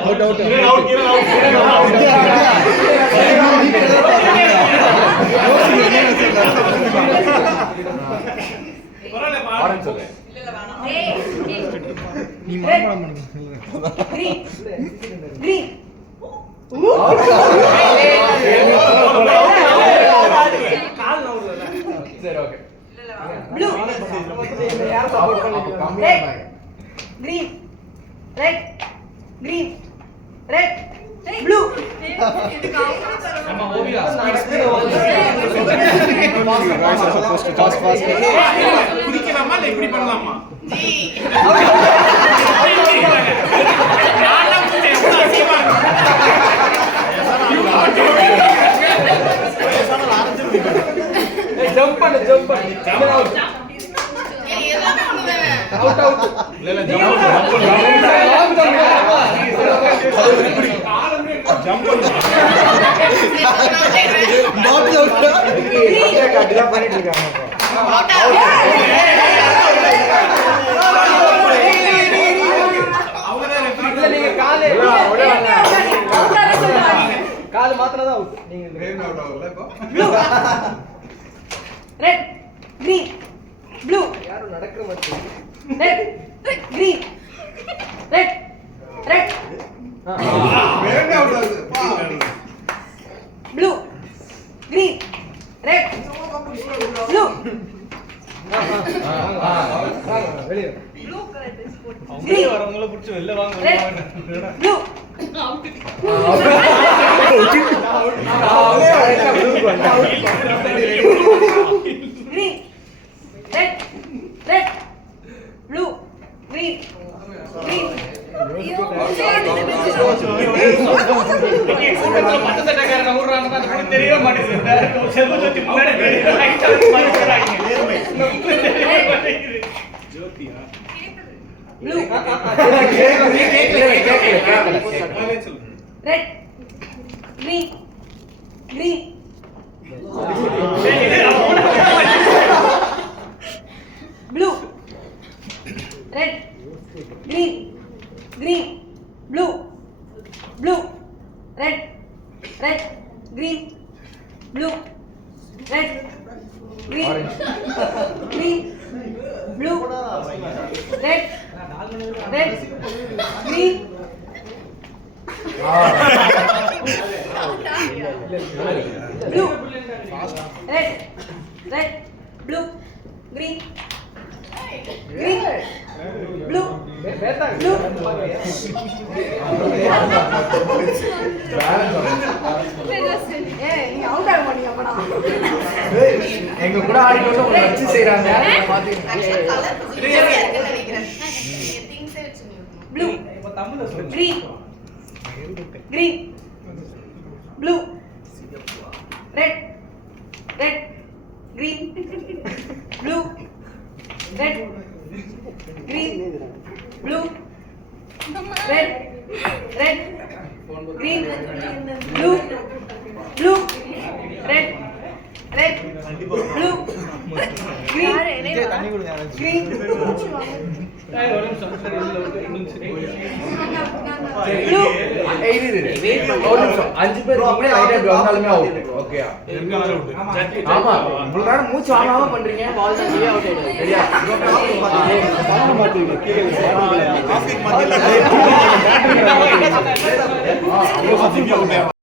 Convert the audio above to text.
out out நீ மாம்பழம் பண்ணுங்க கிரீன் கிரீன் கால் நவுறல சரி ஓகே ப்ளூ யார் சப்போர்ட் பண்ணுங்க green red green red blue நம்ம ஓவியா ஃபாஸ்ட் குடிக்கலாமா இல்ல இப்படி பண்ணலாமா ஜி நான்லாம் குடிச்சேன் எவ்வளவு அசிங்கமா இருக்கு ஜம்ப் பண்ணு எல்லாமே ஒண்ணுதானே அவுட் இல்ல ஜம்ப் பாட்டில் அவுட் கட்டியா பண்ணிட்டு இருக்காங்க இல்ல நீங்க கால் மாத்திரதான் அவுட் நீங்க ரேவ் அவுட் ஆவல இப்போ ரெட் கிரீன் ப்ளூ யாரும் நடக்கிற மாதிரி red green red red rave out ஆகுது ப்ளூ கிரீன் ரெட் ப்ளூ வெளிய ப்ளூ கலர் ட்ரெஸ் போட்டு அவங்க வரவங்கள புடிச்சு வெளிய வாங்க blue out green red red blue green green பச்சை சட்டைக்காரங்க ஊர்றாங்க அது தெரியவே மாட்டேங்குது செல்வஜோதி முன்னாடி லைட் ஆன் பண்ணி போறாங்க தெரியவே மாட்டேங்குது ஜோதியா blue red green green blue red green green blue blue red red green blue red green green blue red red green blue red red blue green green blue blue ஏய் நீ out ஆக மாட்டீங்க அப்படா எங்க கூட ஆடிட்டோம் உங்களை வச்சு செய்றாங்க பாத்தீங்க கலர் சரியா இருக்குன்னு நினைக்கிறேன் திங்ஸ் வெச்சு ப்ளூ இப்ப தமிழ்ல சொல்லு green green blue red red green blue red green blue red red green blue blue red red blue green green அஞ்சு பேர் அப்படியே லைட்டா வந்தாலுமே அவுட் ஓகேயா ஆமா இவ்வளவு நேரம் மூச்சு வாங்காம பண்றீங்க பால் தான் சரியா அவுட் ஆயிடுது சரியா பால் மாட்டீங்க கீழே